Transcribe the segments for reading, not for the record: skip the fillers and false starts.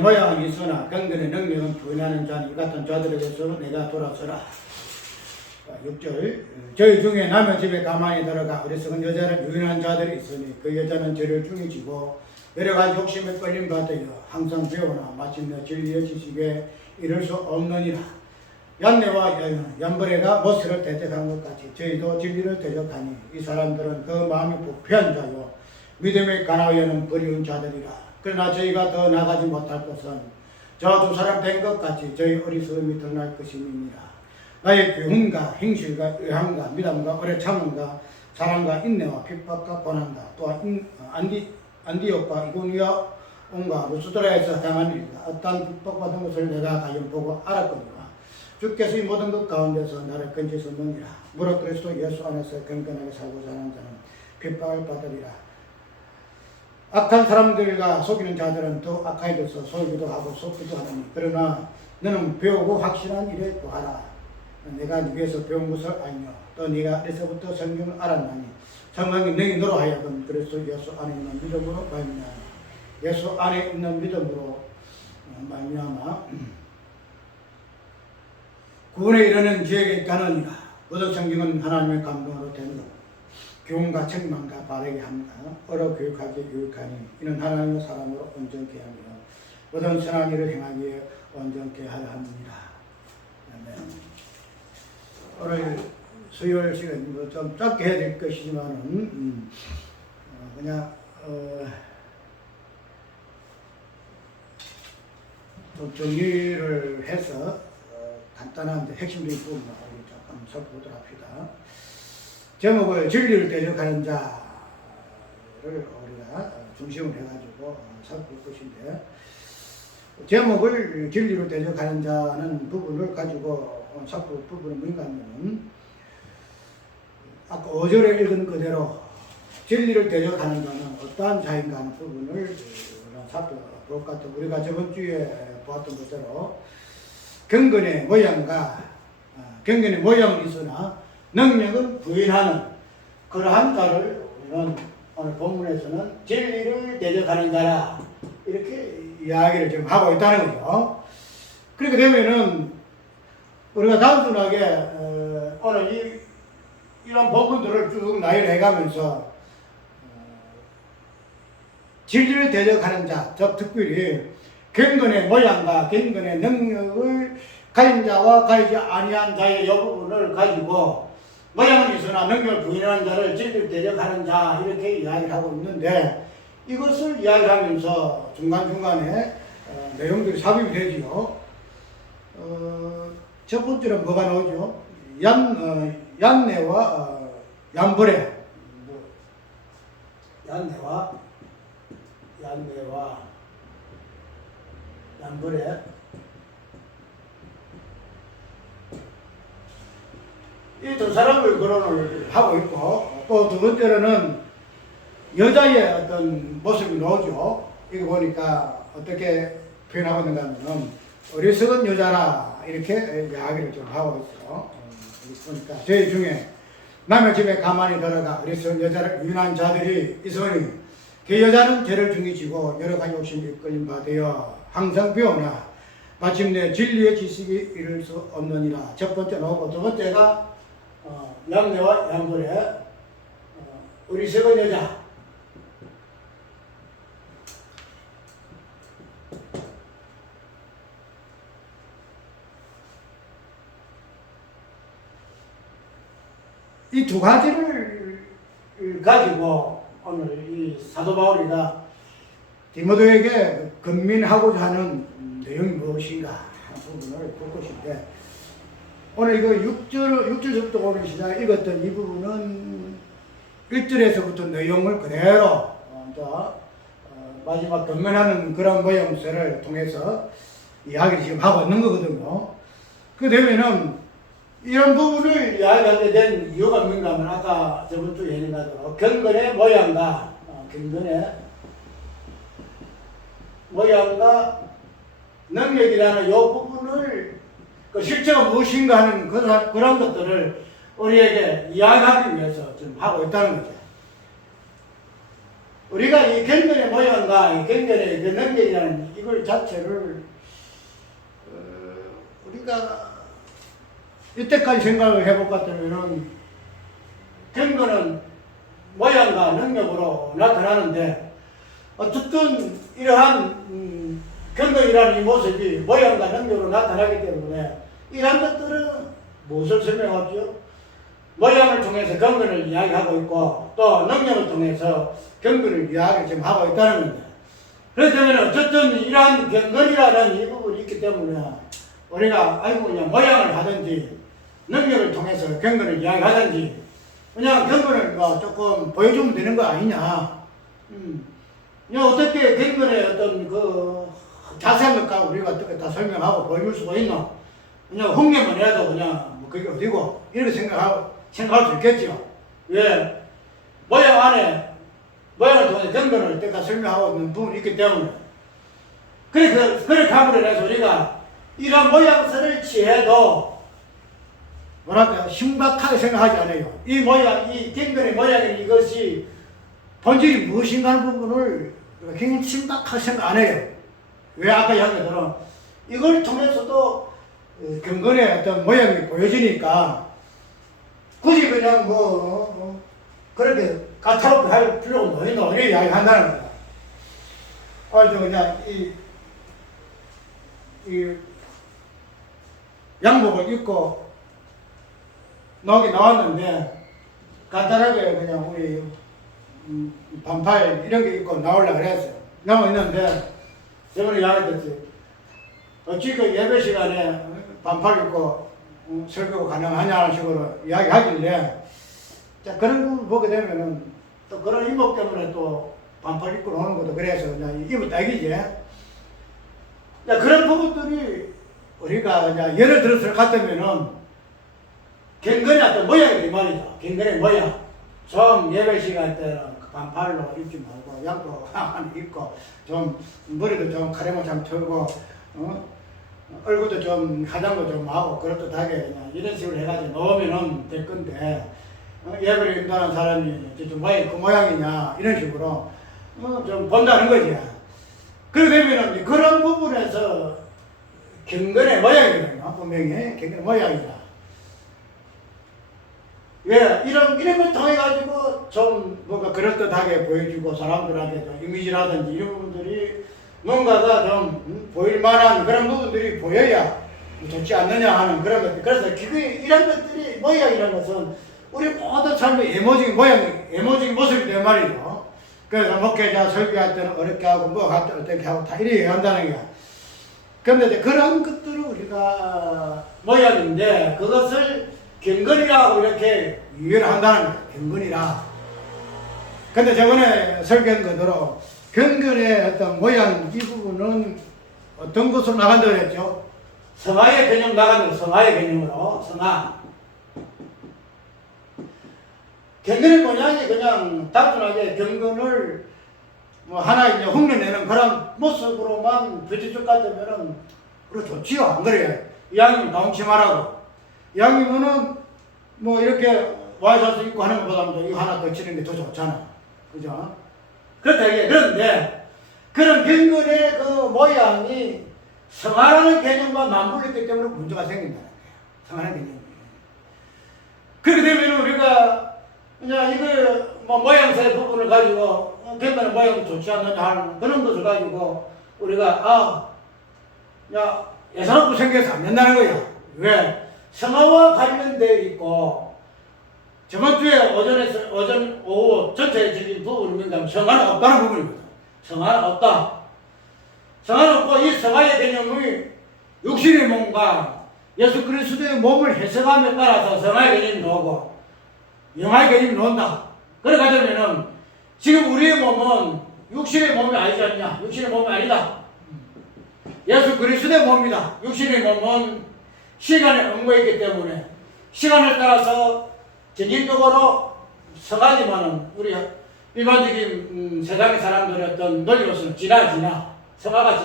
모양은 있으나 경건의 능력은 부인하는 자는 이 같은 자들에게서 내가 돌아서라. 6절 저희 중에 남의 집에 가만히 들어가 어리석은 여자를 유인한 자들이 있으니 그 여자는 죄를 중히 지고 여러 가지 욕심에 끌림 받으여 항상 배우나 마침내 진리의 지식에 이를 수 없느니라. 얀네와 얀브레가 모세를 대적한 것 같이 저희도 진리를 대적하니 이 사람들은 그 마음이 부패한 자요 믿음의 가나위에는 버리운 자들이라. 그러나 저희가 더 나가지 못할 것은 저 두 사람 된 것 같이 저희 어리석음이 드러날 것임이니라. 나의 교훈과 행실과 의함과 믿음과 오래 참음과 사랑과 인내와 핍박과 고난과 또한 안디옥과 이고니와 온과 루스드라에서 당한 일과 어떠한 핍박받은 것을 내가 가끔 보고 알았거니와 주께서 이 모든 것 가운데서 나를 건지셨느니라. 무릇 그리스도 예수 안에서 경건하게 살고자 하는 자는 핍박을 받으리라. 악한 사람들과 속이는 자들은 더 악하여져서 속이기도 하고 속기도 하느니 그러나 너는 배우고 확실한 일에 구하라. 내가 네게서 배운 것을 알며 또 네가 어려서부터 성경을 알았나니 성경이 너희 너로 하여금 그리스도 예수 안에 있는 믿음으로 말미암아 예수 안에 있는 믿음으로 말미암아 구원에 이르는 지혜가 있다느니라. 모든 성경은 하나님의 감동으로 된 것, 교훈과 책망과 바르게 함과 어려 교육하게 교육하니 이는 하나님의 사람으로 온전케 하며 모든 선한 일을 행하기에 온전케 하려 함이니라. 아멘. 오늘 수요일 시간 좀 짧게 해야 될 것이지만은 그냥 좀 정리를 해서 간단한 핵심적인 부분을 조금 살펴보도록 합시다. 제목을 진리를 대적하는 자를 우리가 중심을 해가지고 살펴볼 것인데 제목을 진리로 대적하는 자는 부분을 가지고 살펴볼 부분은 뭔가 하면 아까 5절에 읽은 그대로 진리를 대적하는 자는 어떠한 자인가 하는 부분을 살펴볼 것 같아요. 우리가 저번 주에 보았던 것대로 경건의 모양은 있으나 능력은 부인하는 그러한 자를 우리는 오늘 본문에서는 진리를 대적하는 자라 이렇게 이야기를 지금 하고 있다는 거죠. 그렇게 되면은 우리가 단순하게 오늘 이런 부분들을 쭉 나열해 가면서 진리를 대적하는 자, 즉 특별히 경건의 모양과 경건의 능력을 가진 자와 가지지 아니한 자의 이 부분을 가지고 모양은 있으나 능력을 부인하는 자를 진리를 대적하는 자 이렇게 이야기를 하고 있는데 이것을 이야기하면서 중간중간에 내용들이 삽입이 되지요. 첫 번째는 뭐가 나오죠? 얀네와 얀브레. 얀네와 얀브레. 이 두 사람을 거론을 하고 있고 또 두 번째로는 여자의 어떤 모습이 나오죠. 이거 보니까 어떻게 표현하고 있는가 하면 어리석은 여자라 이렇게 이야기를 좀 하고 있어요. 보니까 저희 중에 남의 집에 가만히 들어가 어리석은 여자를 유인한 자들이 있으니 그 여자는 죄를 중히 지고 여러 가지 욕심에 이끌림 받으여 항상 배우나 마침내 진리의 지식이 이를 수 없느니라. 첫 번째 나오고 두 번째가 얀네와 얀브레 어리석은 여자. 이 두 가지를 가지고 오늘 이 사도 바울이가 디모데에게 건민하고자 하는 내용이 무엇인가 하는 부분을 볼 것인데 오늘 이거 6절부터 오늘 시작 읽었던 이 부분은 1절에서부터 내용을 그대로 마지막 건면하는 그런 모양새를 통해서 이야기를 지금 하고 있는 거거든요. 그 되면은 이런 부분을 이야기하게 된 이유가 뭔가 하면 아까 저번 주에 얘기한 대로 경건의 모양과 능력이라는 이 부분을 그 실체가 무엇인가 하는 그런 것들을 우리에게 이야기하기 위해서 지금 하고 있다는 거죠. 우리가 이 경건의 모양과 이 경건의 그 능력이라는 이걸 자체를 우리가 이때까지 생각을 해볼 것 같으면은 경건은 모양과 능력으로 나타나는데 어쨌든 이러한 경건이라는 이 모습이 모양과 능력으로 나타나기 때문에 이러한 것들은 무엇을 설명하죠? 모양을 통해서 경건을 이야기하고 있고 또 능력을 통해서 경건을 이야기 지금 하고 있다는 겁니다. 그렇다면 어쨌든 이러한 경건이라는 이 부분이 있기 때문에 우리가 아이고 그냥 모양을 하든지 능력을 통해서 경건을 이야기하든지 그냥 경건을 뭐 조금 보여주면 되는 거 아니냐. 그냥 어떻게 경건의 어떤 그 자세한 것과 우리가 어떻게 다 설명하고 보여줄 수가 있나. 그냥 흉내만 해도 그냥 뭐 그게 어디고 이렇게 생각할 수 있겠죠. 왜? 모양 안에 모양을 통해서 경건을 때까 설명하고 있는 부분이 있기 때문에 그렇게 함으로 해서 우리가 이런 모양새를 취해도 뭐랄까요 심각하게 생각하지 않아요. 이 모양, 이 경건의 모양인 이것이 본질이 무엇인가 하는 부분을 굉장히 심각하게 생각 안 해요. 왜? 아까 이야기한 대로 이걸 통해서도 경건의 어떤 모양이 보여지니까 굳이 그냥 그렇게 까다롭게 할 필요가 뭐 있나 이렇게 이야기한다는 거야. 그래서 그냥 이 양복을 입고 나왔는데 간단하게 그냥 우리 반팔 이런 게 입고 나오려고 그랬어요. 나와 있는데 저번에 이야기했지. 어찌 그 예배 시간에 반팔 입고 설교가 가능하냐는 식으로 이야기하길래 자 그런 거 보게 되면은 또 그런 인복 때문에 또 반팔 입고 오는 것도 그래서 그냥 입었다 이기지. 자 그런 부분들이 우리가 그냥 예를 들어서 할 것 같으면은 경건의 어떤 모양이 말이죠. 경건의 모양. 좀 예배 시간 때는 반팔로 입지 말고 양복 하나 입고 좀 머리도 좀 가려면 좀 털고 얼굴도 좀 화장도 좀 하고 그렇듯하게 그냥 이런 식으로 해가지고 넣으면은 될 건데 예배를 인도하는 사람이 좀 왜 그 모양이냐 이런 식으로 좀 본다는 거지. 그렇게 되면은 그런 부분에서 경건의 모양이거든요. 분명히 경건의 모양이다. 왜? 이런 걸 통해가지고 좀 뭔가 그럴듯하게 보여주고 사람들한테 좀 이미지라든지 이런 부분들이 뭔가가 좀 보일 만한 그런 부분들이 보여야 좋지 않느냐 하는 그런 것들. 그래서 이런 것들이 모양이라는 것은 우리 모든 삶의 예모적인 모습이 된 말이죠. 그래서 목회자 설교할 때는 어렵게 하고 뭐 할 때는 어떻게 하고 다 이렇게 한다는 거야. 그런데 이제 그런 것들을 우리가 모양인데 그것을 경건이라고 이렇게 이해를 한다는 거예요. 경건이라. 근데 저번에 설교한 것대로 경건의 어떤 모양 이 부분은 어떤 것으로 나간다고 했죠? 성화의 개념 나간다고 성화의 개념으로 성화. 경건의 모양이 그냥 단순하게 경건을 뭐 하나 이제 흉내내는 그런 모습으로만 비춰줄 것 같으면은 그래 좋지요. 안 그래요? 이왕이면 방치말하고 이왕이면은 뭐 이렇게 와이셔츠 입고 하는 것보다는 이거 하나 더 치는 게 더 좋잖아. 그죠? 그렇다 이게. 그런데 그런 경건의 그 모양이 성화라는 개념과 맞물렸기 때문에 문제가 생긴다는 거예요. 성화라는 개념이. 그렇게 되면 우리가 그냥 이걸 뭐 모양새 부분을 가지고 경건의 모양이 좋지 않느냐 하는 그런 것을 가지고 우리가 야 예사롭고 생겨서 안 된다는 거야. 왜? 성화와 관련되어 있고 저번 주에 오전 오후 전체적인 부분을 본다면 성화는 없다는 부분입니다. 성화는 없다. 성화는 없고 이 성화의 개념이 육신의 몸과 예수 그리스도의 몸을 해석함에 따라서 성화의 개념이 나오고 영화의 개념이 나온다. 그래 가자면은 지금 우리의 몸은 육신의 몸이 아니지 않냐? 육신의 몸이 아니다. 예수 그리스도의 몸이다. 육신의 몸은 시간에 응고했기 때문에 시간을 따라서 전인적으로 성하지만은 우리 일반적인 세상의 사람들의 어떤 논리로서는 성화가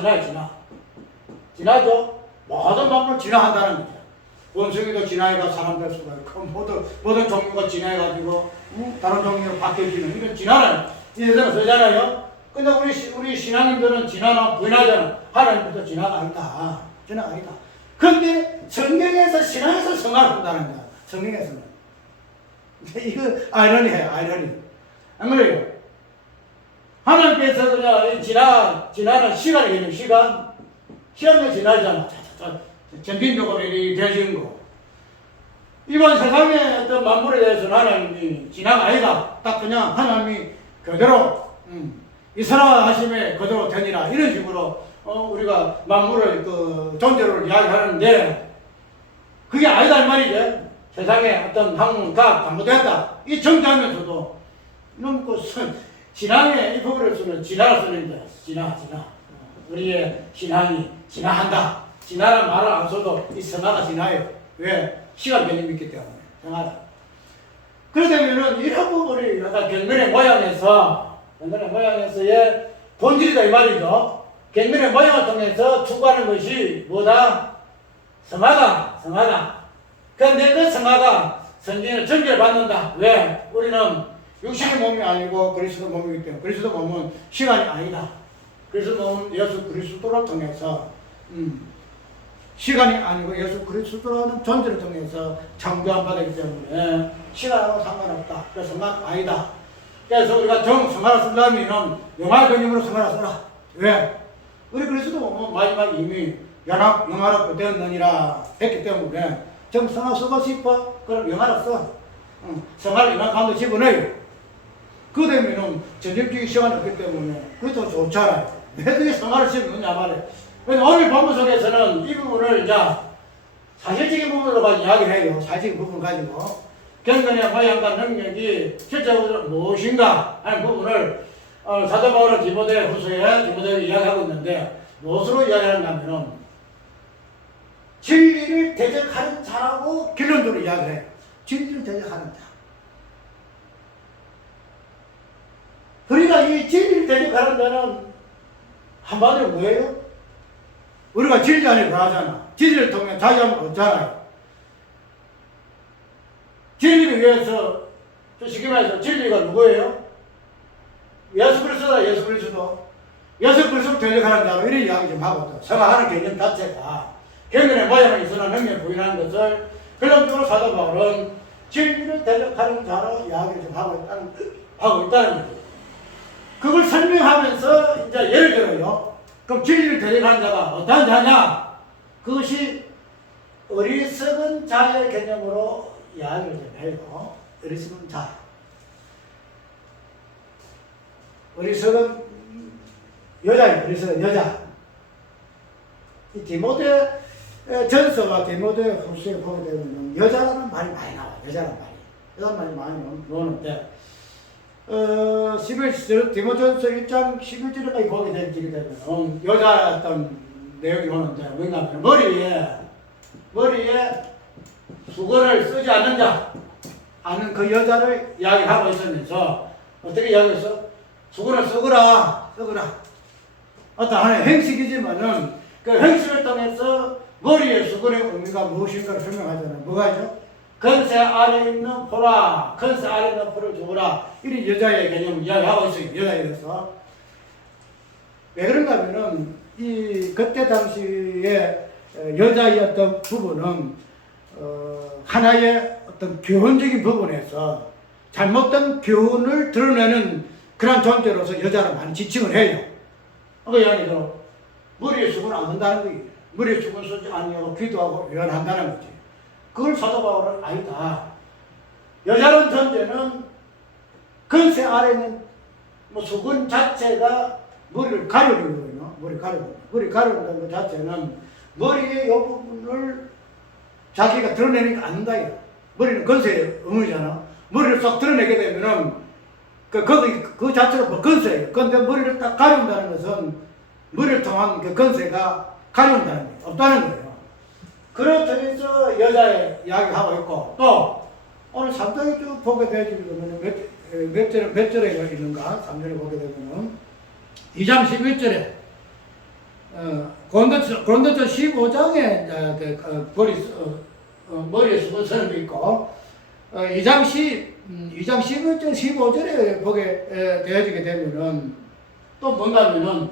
지나죠. 모든 몸을 진화한다는 거죠. 원숭이도 진화해가 사람 될 수가 있고 모든 종류가 진화해가지고 다른 종류로 바뀌어지는 이런 진화는 이 세상을 쓰잖아요. 근데 우리 신앙인들은 진화나 부인하잖아. 하나님부터 진화가 아니다. 진화가 아니다. 근데 성경에서 신앙에서 성화를 한다는 거야. 성경에서는. 이거 아이러니해요. 아이러니. 안 그래요? 하나님께서 그냥 진화는 시간의 개념, 시간이 지나잖아. 전빈적으로 이렇게 되어진 거. 이번 세상의 어떤 만물에 대해서는 하나님이 진화가 아니다. 딱 그냥 하나님이 그대로, 이스라엘 하심에 그대로 되니라. 이런 식으로, 우리가 만물의 그 존재를 이야기하는데, 그게 아니다, 이 말이죠. 세상에 어떤 학문, 과학, 잘못됐다. 이 정지하면서도, 이놈 신앙의 이 부분을 쓰는 진화를 쓰는 거야. 진화. 우리의 신앙이 진화한다. 진화란 말을 안 써도 이 성화가 진화해요. 왜? 시간 개념이 있기 때문에. 성화다. 그러다면은 이런 부분이 약간 경면의 모양에서의 본질이다 이 말이죠. 경면의 모양을 통해서 추구하는 것이 뭐다? 성화다. 그런데 그 성화가 성경의 전제를 받는다. 왜? 우리는 육신의 몸이 아니고 그리스도 몸이기 때문에 그리스도 몸은 시간이 아니다. 그리스도 몸은 예수 그리스도를 통해서 시간이 아니고 예수 그리스도라는 존재를 통해서 창조한 바이기 때문에 시간하고 상관없다. 그래서 성화는 아니다. 그래서 우리가 성화를 쓰려면 영화 개념으로 성화를 써라. 왜? 우리 그리스도 몸은 마지막에 이미 영화로 되었느니라 했기 때문에 성화 쓰고 싶어? 그럼 영화로 써. 성화를 영화 가운데 집어넣어요. 그 되면은 전쟁적인 시간이 없기 때문에 그것도 좋잖아요. 왜 그게 성화를 집어넣냐 말이에요. 오늘 본문 속에서는 이 부분을 이제 사실적인 부분으로 가지고 이야기를 해요. 사실적인 부분을 가지고 경건의 모양과 능력이 실제로 무엇인가 하는 부분을 사도 바울은 디모데에 이야기하고 있는데 무엇으로 이야기하는가 하면은 진리를 대적하는 자라고 결론적으로 이야기를 해요. 진리를 대적하는 자. 그러니까 이 진리를 대적하는 자는 한마디로 뭐예요? 우리가 진리 안에 거하잖아. 진리를 통해 자유함을 얻잖아요. 진리를 위해서, 쉽게 말해서 진리가 누구예요? 예수 그리스도다, 예수 그리스도. 예수 그리스도를 대적하는 자로 이런 이야기 좀 하고, 성화하는 개념 자체가 경건의 모양을 있으나 능력을 부인하는 것을 결론적으로 사도 바울은 진리를 대적하는 자로 이야기를 좀 하고 있다는 거죠. 그걸 설명하면서 이제 예를 들어요. 그럼 진리를 대적하는 자가 어떤 자냐? 그것이 어리석은 자의 개념으로 이야기를 좀 해요. 어리석은 자. 어리석은 여자예요. 어리석은 여자. 이 디모데 전서와 디모데 후서에 보게 되면 여자라는 말이 많이 나와요. 여자라는 말이 많이 나오는데 11절, 디모전서 1장 11절까지 보게 되면 여자 어떤 내용이 오는데 뭐냐면 머리에 수건을 쓰지 않는 자 아는 그 여자를 이야기하고 있으면서 어떻게 이야기했어? 수건을 쓰거라 어떤 하나의 행식이지만은 그 행식을 통해서 머리에 수건의 의미가 무엇인가를 설명하잖아요. 뭐가 있죠? 건세 아래 있는 포라, 건세 아래 있는 포를 주어라. 이런 여자의 개념을 이야기하고 있어요. 여자에 대해서. 왜 그런가 하면은, 그때 당시에 여자의 어떤 부분은, 하나의 어떤 교훈적인 부분에서 잘못된 교훈을 드러내는 그런 존재로서 여자를 많이 지칭을 해요. 그 이야기로 머리에 수건을 안 쓴다는 거예요. 머리에 수건 쓰지 아니하고 기도하고 유언한다는 거지. 그걸 사도 바울은 아니다. 여자는 존재는 건세 아래 있는 수건 자체가 머리를 가려주는 거예요. 머리 가려주는 것 자체는 머리의 이 부분을 자기가 드러내는 게 아닌다. 머리는 건세의 의무잖아. 머리를 쏙 드러내게 되면은 그 자체로 건세예요. 그런데 머리를 딱 가려운다는 것은 머리를 통한 그 건세가 가려운다는 거예요. 없다는 거예요. 그렇다면서 여자의 이야기하고 있고, 또, 오늘 3장에 쭉 보게 되면, 몇 절에 있는가? 3절에 보게 되면, 2장 11절에, 고린도서 15장에, 머리에 수건 쓰는 게 있고, 2장 2장 15절, 15절에 보게 되어지게 되면은 또 뭔가 하면은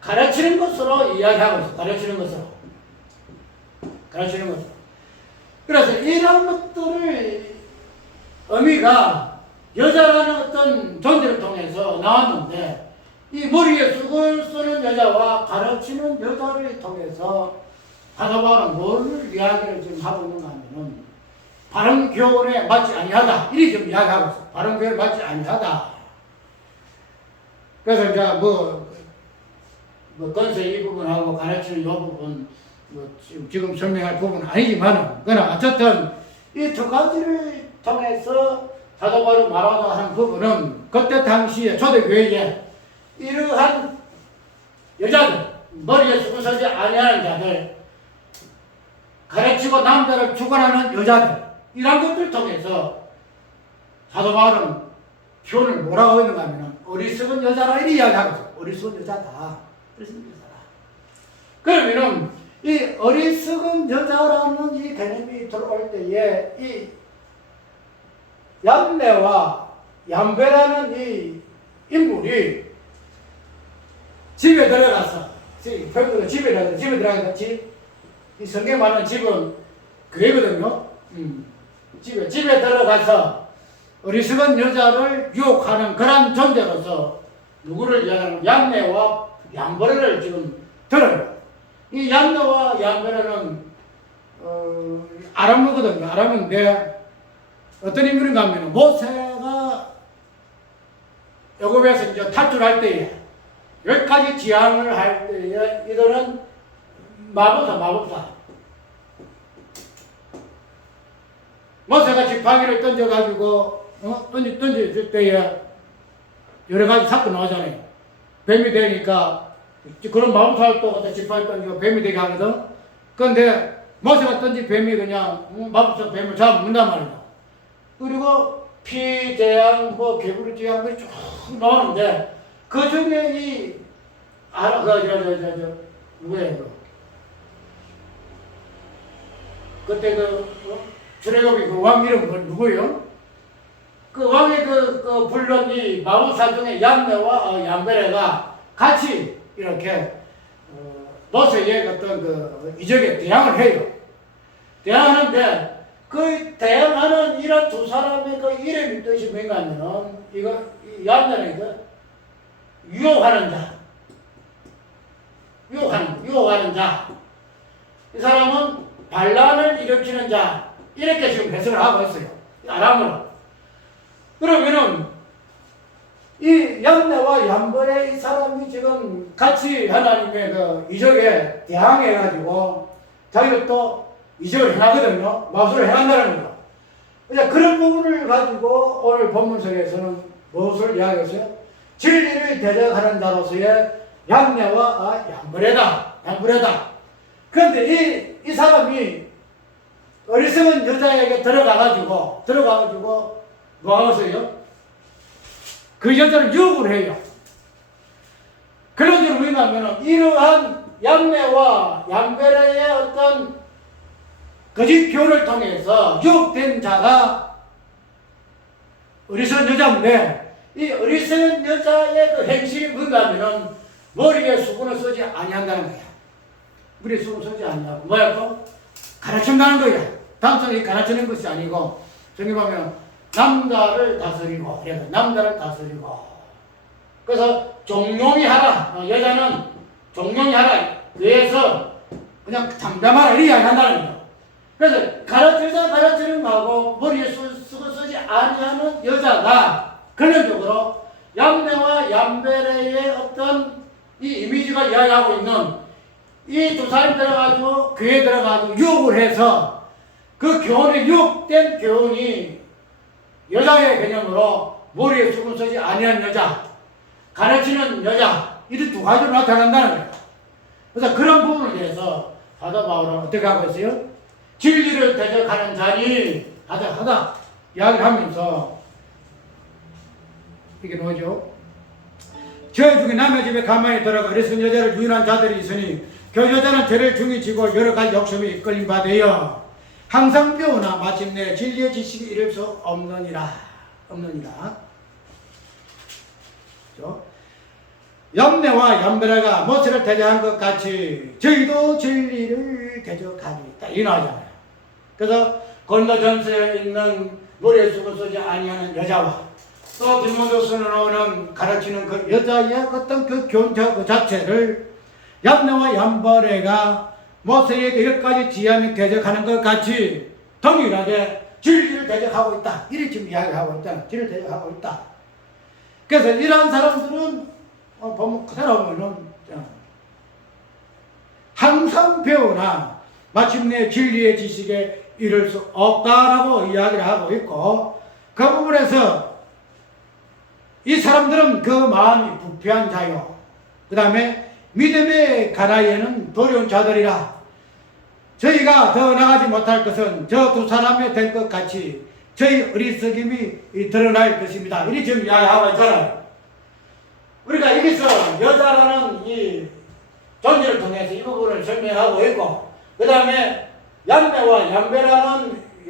가르치는 것으로 이야기하고 있어. 가르치는 것으로. 가르치는 것으로. 그래서 이런 것들을 의미가 여자라는 어떤 존재를 통해서 나왔는데 이 머리에 쑥을 쓰는 여자와 가르치는 여자를 통해서 사도 바울은 뭘 이야기를 지금 하고 있는가 하면은 바른 교훈에 맞지 아니하다. 이리 좀 이야기하고 있어. 바른 교훈에 맞지 아니하다. 그래서 이제 건세 이 부분하고 가르치는 이 부분, 지금 설명할 부분은 아니지만은, 그러나 어쨌든 이 두 가지를 통해서 사도 바울이 말하다 하는 부분은 그때 당시에 초대교회에 이러한 여자들, 머리에 쑥을 서지 아니하는 자들, 가르치고 남자를 주관하는 여자들, 이런 것들을 통해서 사도 바울은 표현을 뭐라고 했는가 하면 어리석은 여자라 이리 이야기하고 있어요. 어리석은 여자다. 어리석은 여자다. 그러면은 이 어리석은 여자라는 이 개념이 들어올 때에 이 얀네와 얀베라는 이 인물이 집에 들어가서 집에 들어가서 이 성경 말하는 집은 교회거든요. 집에 들어가서 어리석은 여자를 유혹하는 그런 존재로서 누구를 이야기하는 얀네와 얀베라를 지금 들어요. 이 얀네와 얀베라는 아람어거든요. 아람어인데 어떤 인물인가 하면 모세가 애굽에서 이제 탈출할 때에 10가지 지향을 할 때에 이들은 마법사. 모세가 지팡이를 던져가지고 던질 때에 여러 가지 사건 나오잖아요. 뱀이 되니까 그런 마법사를 또 갖다 지팡이 던지고 뱀이 되게 하거든. 그런데 모세가 던진 뱀이 그냥 마법사 뱀을 잡는단 말이야. 그리고 피, 재앙, 개구리 재앙 쭉 나오는데 그 중에 누구예요? 그때 출애굽이 그 왕 이름 누구예요? 그 왕의 불른 이 마법사 중에 얀네와 얀베레가 같이 이렇게 모세의 어떤 이적에 대항을 해요. 대항하는데 그 대항하는 이런 두 사람의 그 이름이 뜻이 뭔가 하면은 얀네는 유혹하는 자. 유혹하는 자. 이 사람은 반란을 일으키는 자. 이렇게 지금 해석을 하고 있어요. 아람으로. 그러면은, 이 얀네와 얀베레 이 사람이 지금 같이 하나님의 그 이적에 대항해가지고 자기를 또 이적을 행하거든요. 마술을 행한다는 거죠. 그러니까 그런 부분을 가지고 오늘 본문석에서는 무엇을 이야기했어요? 진리를 대적하는 자로서의 얀네와 얀베레다. 그런데 이 사람이 어리석은 여자에게 들어가가지고 뭐 하겠어요? 그 여자를 유혹을 해요. 그런 줄 뭐냐면 이러한 얀네와 얀베레의 어떤 거짓 교훈을 통해서 유혹된 자가 어리석은 여자인데 이 어리석은 여자의 그 행실이 뭔가 하면은 머리에 수건을 쓰지 아니한다는 거야. 머리에 수건을 쓰지 아니하고 뭐야 또? 가르친다는 거야. 단순히 가르치는 것이 아니고 저기 보면 남자를 다스리고 그래서 종용이 하라. 여자는 종용이 하라. 그래서 그냥 잠잠하라 이렇게 이야기한다는 거야. 그래서 가르치는 거하고 머리에 수건 쓰지 아니하는 여자가 근원적으로 얀네와 얀베레의 어떤 이 이미지가 이야기하고 있는 이 두 사람이 들어가지고 교회에 들어가지고 유혹을 해서 그 교훈에 유혹된 교훈이 여자의 개념으로 머리에 수건 쓰지 아니한 여자, 가르치는 여자 이런 두 가지로 나타난다는 거예요. 그래서 그런 부분에 대해서 사도 바울은 어떻게 하고 있어요? 진리를 대적하는 자니 하다 이야기를 하면서 이게 뭐죠? 저희 중에 남의 집에 가만히 들어가 어리석은 여자를 유인한 자들이 있으니 그 여자는 죄를 중히 지고 여러 가지 욕심에 이끌림 받아요. 항상 배우나 마침내 진리의 지식이 이룰 수 없느니라. 염려와 염배라가 모세를 대적한 것 같이 저희도 진리를 대적하리이다. 이 나오잖아요. 그래서 고린도전서에 있는 머리에 쑥을 쏘지 아니하는 여자와 또 디모데후서에 나오는 가르치는 그 여자의 어떤 그 교훈자 그 자체를 염려와 염배라가 모세에게 여기까지 지향을 대적하는 것 같이 동일하게 진리를 대적하고 있다. 이렇게 지금 이야기하고 있다. 진리를 대적하고 있다. 그래서 이러한 사람들은 보면 그대로 보면은 항상 배우나 마침내 진리의 지식에 이를 수 없다라고 이야기를 하고 있고, 그 부분에서 이 사람들은 그 마음이 부패한 자요, 그 다음에 믿음의 가라이에는 두려운 자들이라. 저희가 더 나가지 못할 것은 저 두 사람이 된 것 같이 저희 어리석임이 드러날 것입니다. 이리 지금 이야기하고 있잖아요. 우리가 여기서 여자라는 이 존재를 통해서 이 부분을 설명하고 있고, 그 다음에 양배와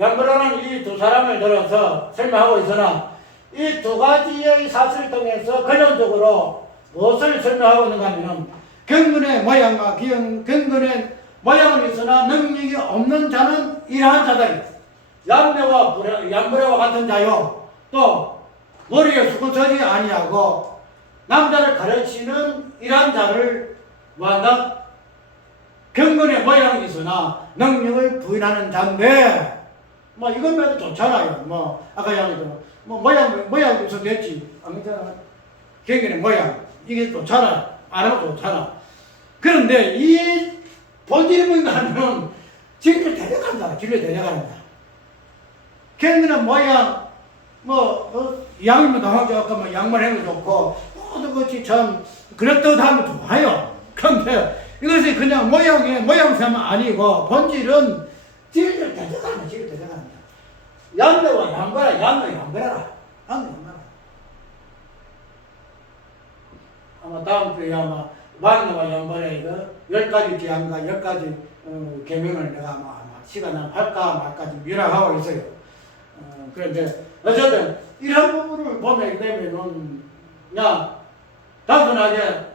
양배라는 이 두 사람을 들어서 설명하고 있으나, 이 두 가지의 사실을 통해서 근원적으로 무엇을 설명하고 있는가 하면, 경건의 모양과 경건의 모양은 있으나 능력이 없는 자는 이러한 자들이 양배와 같은 자요, 또 머리에 쑥을 서지 아니하고 남자를 가르치는 이러한 자를 뭐한다? 경건의 모양이 있으나 능력을 부인하는 자인데, 뭐 이것만 해도 좋잖아요. 뭐 아까 이야기했던 뭐 모양이 있어도 됐지, 안 괜찮아? 경건의 모양 이게 좋잖아, 안 하면 좋잖아. 그런데 이 본질이 뭔가 하면 진리를 대적한다. 진리를 대적한다. 경건의 모양, 양이면 나하고 아까 뭐 양말 행도 좋고 모든 것이 참 그렇듯하면 좋아요. 그런데 이것이 그냥 모양새만 아니고 본질은 진리를 대적한다. 진리를 대적한다. 양배와 양배라. 아마 다음 주에 아마 만나와 양배의 그 10가지 기한과 10가지 계명을 내가 아마 시간 할까 말까 지금 밀어가고 있어요. 그런데 어쨌든 이런 부분을 보게 되면은 그냥 단순하게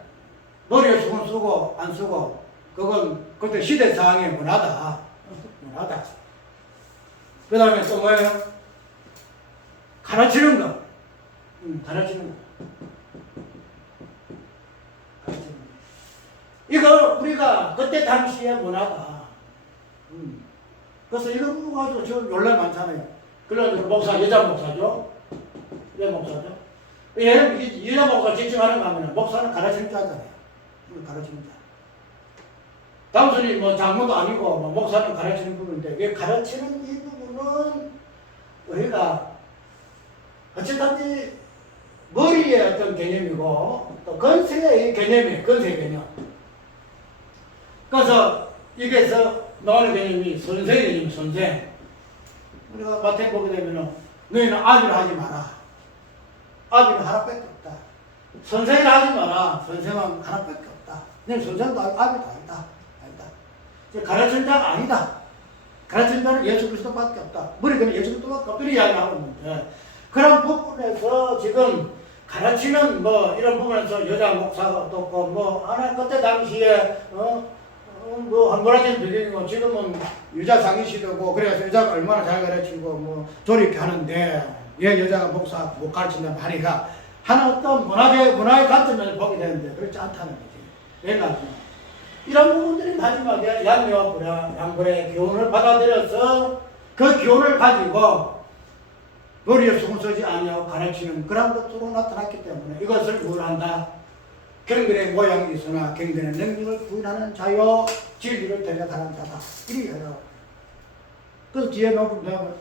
머리에 수건 쓰고 안 쓰고 그건 그때 시대 상황의 문화다. 그 다음에 또 뭐예요? 가르치는 거. 가르치는 거. 이거 우리가 그때 당시의 문화다. 그래서 이거 가지고 지금 논란 많잖아요. 그래가지고 여자 목사죠. 여자 목사 지칭하는 거 하면 목사는 가르치는 자잖아요. 가르치는 자. 단순히 뭐 장모도 아니고 뭐 목사는 가르치는 부분인데, 이 가르치는 이 부분은 우리가 어쨌든지 머리의 어떤 개념이고 또 건세의 개념이에요. 건세의 개념. 그래서 여기에서 나오는 개념이 선생의 개념, 선생. 우리가 마태 보게 되면은 너희는 아비를 하지 마라. 아비는 하나밖에 없다. 선생을 하지 마라. 선생은 하나밖에 없다. 내 선생도 아비도 아니다. 가르치는 자가 아니다. 가르치는 자는 예수 그리스도밖에 없다. 머리는 예수 그리스도밖에 없다. 이야기하고 있는데, 그런 부분에서 지금 가르치는 이런 부분에서 여자 목사가 없고 그때 당시에 한번하는 배경이고, 지금은 여자 상위 시대고, 그래서 여자가 얼마나 잘 가르치고 조립 하는데, 왜 여자가 목사 못 가르친다는 말이가 하나 어떤 문화의 관점에서 보게 되는데 그렇지 않다는 거지. 왜냐하면 이런 부분들이 마지막에 양배와 양배의 교훈을 받아들여서 그 교훈을 가지고 머리에 수건 쓰지 아니하고 가르치는 그런 것으로 나타났기 때문에 이것을 우월한다. 경건의 모양이 있으나 경건의 능력을 부인하는 자요, 진리를 대적하는 자다. 이리 해라. 그래서 뒤에 나오면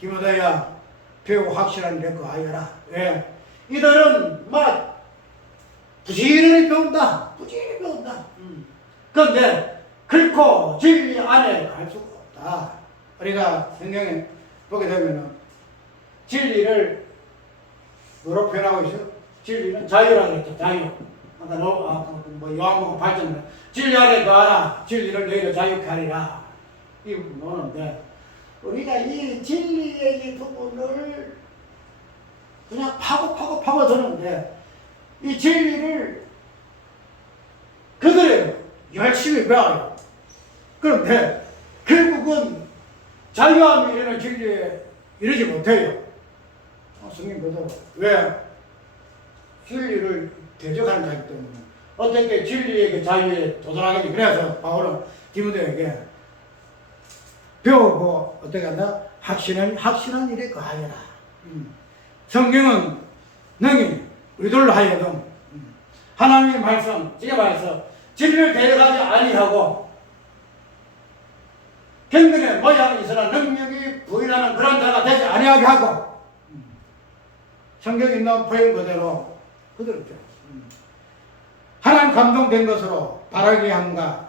디모데야 배우고 확실한 일을 하여라. 왜? 이들은 부지런히 배운다. 그런데 결코 진리 안에 갈 수가 없다. 우리가 성경에 보게 되면은 진리를 뭐로 표현하고 있어요? 진리는 자유라고 했죠. 자유. 아까 요한복음 8절에 진리 안에 거하라. 진리를 너희를 자유케 하리라. 이 부분 나오는데, 우리가 이 진리의 이 부분을 그냥 파고 드는데 이 진리를 그들이 열심히 배워요. 그런데 결국은 자유함이 이르는 진리에 이르지 못해요. 성경 그대로. 왜? 진리를 대적하는 자기 때문에. 어떻게 진리의 그 자유에 도달하겠니? 그래서 바울은 디모데에게 배우고 어떻게 한다? 확신한 일에 거하여라. 성경은 능히 우리들로 하여금 하나님의 말씀, 지금 말해서 진리를 대적하지 아니하고 경건의 모양이 있으나 능력이 부인하는 그런 자가 되지 아니하게 하고 성경에 있는 표현 그대로 하나님 감동된 것으로 바라게 함과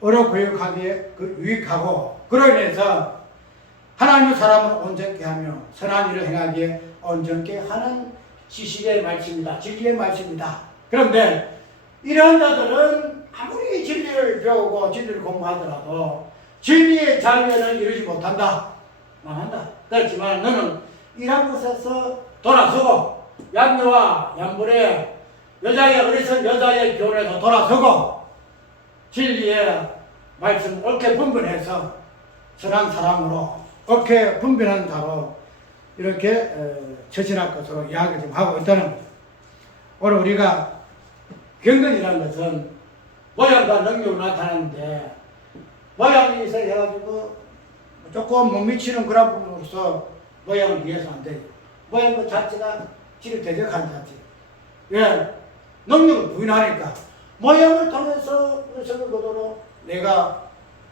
어려 교육하기에 유익하고 그로 인해서 하나님의 사람을 온전케 하며 선한 일을 행하기에 온전케 하는 지식의 말씀이다. 진리의 말씀이다. 그런데 이러한 자들은 아무리 진리를 배우고 진리를 공부하더라도 진리의 자유에는 이르지 못한다. 망한다. 그렇지만 너는 이런 곳에서 돌아서고 양녀와 양불의 여자의 어리석은 여자의 교훈에서 돌아서고 진리의 말씀 옳게 분별해서 선한 사람으로 옳게 분별하는 자로 이렇게 처신할 것으로 이야기를 좀 하고 있다는 거죠. 오늘 우리가 경건이라는 것은 모양과 능력으로 나타나는데 모양이 있어 해가지고 조금 못 미치는 그런 부분으로서 모양을 위해서 안 돼요. 모양 그 자체가 지를 대적하는 자체. 왜? 능력을 부인하니까 모양을 통해서 성경 그대로 내가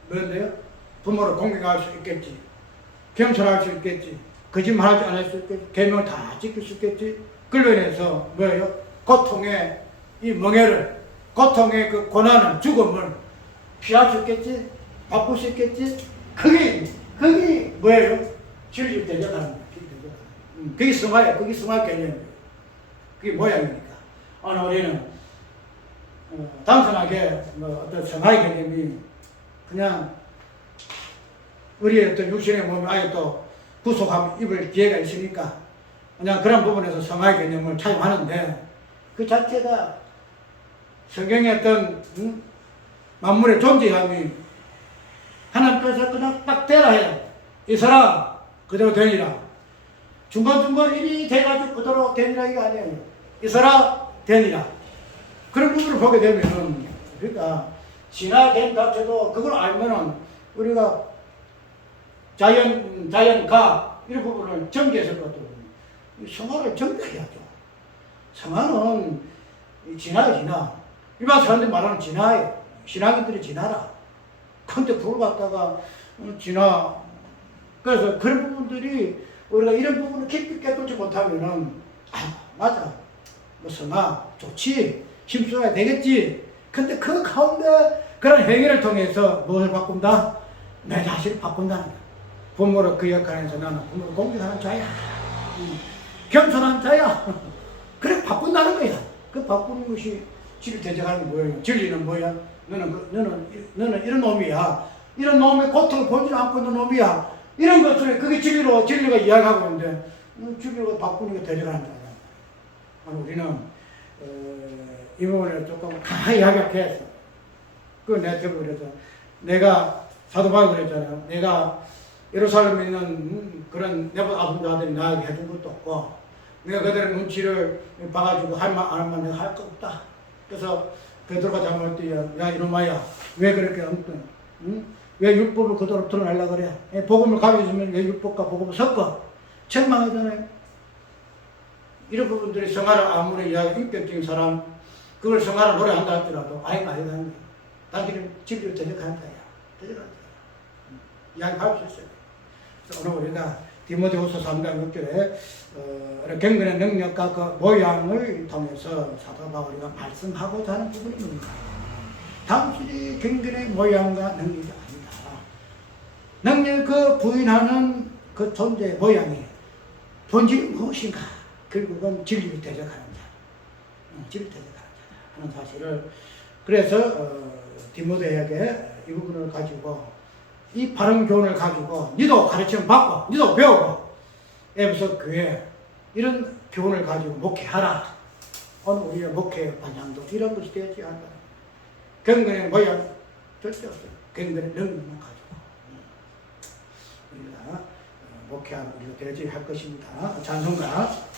뭔데요? 부모를 공경할 수 있겠지. 겸손할 수 있겠지. 거짓말하지 않을 수 있겠지. 계명을 다 지킬 수 있겠지. 그로 인해서 뭐예요? 고통의 이 멍해를, 고통의 그 고난을, 죽음을 피할 수 있겠지. 바꿀 수 있겠지. 그게 뭐예요? 진리를 대적하는 거예요. 그게 성화예요. 그게 성화 개념이에요. 그게 모양이니까. 오늘 우리는 단순하게 어떤 성화의 개념이 그냥 우리의 어떤 육신의 몸이 아예 또 구속하면 입을 기회가 있으니까 그냥 그런 부분에서 성화의 개념을 차용하는데 그 자체가 성경의 어떤 만물의 존재함이 하나님께서 그냥 딱 되라 해요. 이 사람 그대로 되니라. 중간중간 일이 돼가지고 그대로 되니라 이게 아니에요. 이 사람 되니라. 그런 부분을 보게 되면은 그러니까 신화된 자체도 그걸 알면은 우리가 자연가 이런 부분을 전개했을 것 같아요. 성화를 전개해야죠. 성화는 진화예요, 진화. 일반 사람들이 말하는 진화예요. 신앙인들이 진화라. 근데 그걸 갖다가 진화. 그래서 그런 부분들이 우리가 이런 부분을 깊이 깨닫지 못하면은 맞아. 뭐 성화 좋지. 힘써야 되겠지. 근데 그 가운데 그런 행위를 통해서 무엇을 바꾼다? 내 자신을 바꾼다는 거야. 부모로 그 역할에서 나는 부모를 공격하는 자야. 겸손한 자야. 그래 바꾼다는 거야. 그 바꾸는 것이 진리를 대적하는 게 뭐예요? 진리는 뭐야? 너는 이런 놈이야. 이런 놈의 고통을 보지 않고 있는 놈이야. 이런 것을 그게 진리가 이야기하고 있는데 진리가 바꾸는 게 대적하는 거야. 우리는 이 부분을 조금 강하게 하격해서 내가 그래서 내가 사도 바울이 그랬잖아요. 내가 예루살렘에 있는 그런 내보다 아픈 자들이 나에게 해준 것도 없고 내가 그들의 눈치를 봐가지고 할 말 안 하면 내가 할 거 없다. 그래서 베드로가 잘못할 때 야 이놈아야 왜 그렇게 엉뚱 왜 율법을 그대로 드러내려고 그래? 복음을 가르쳐주면 왜 율법과 복음을 섞어? 책망하잖아요. 이런 부분들이 성화를 아무리 인격적인 사람 그걸 성화를 노래한다 할지라도 아이가 아니다 하는 거야. 당신은 진리를 대적하는 자야. 대적하는 자야. 이야기할 수 있어요. 그래서 오늘 우리가 디모데후서 3장 6절에 경건의 능력과 그 모양을 통해서 사도 바울이가 말씀하고자 하는 부분입니다. 당신이 경건의 모양과 능력이 아니다. 능력 그 부인하는 그 존재의 모양이 본질이 무엇인가? 결국은 진리를 대적하는 자. 진리를 대적하는 자다 하는 사실을 그래서 디모데에게 이 부분을 가지고 이 바른 교훈을 가지고 니도 가르침 받고 니도 배우고 에베소 교회 이런 교훈을 가지고 목회하라. 오늘 우리의 목회 방향도 이런 것이 되지 않나. 경건의 모양 절대 없어요. 경건의 능력만 가지고 우리가 목회하는 우리가 되어야 할 것입니다. 찬송가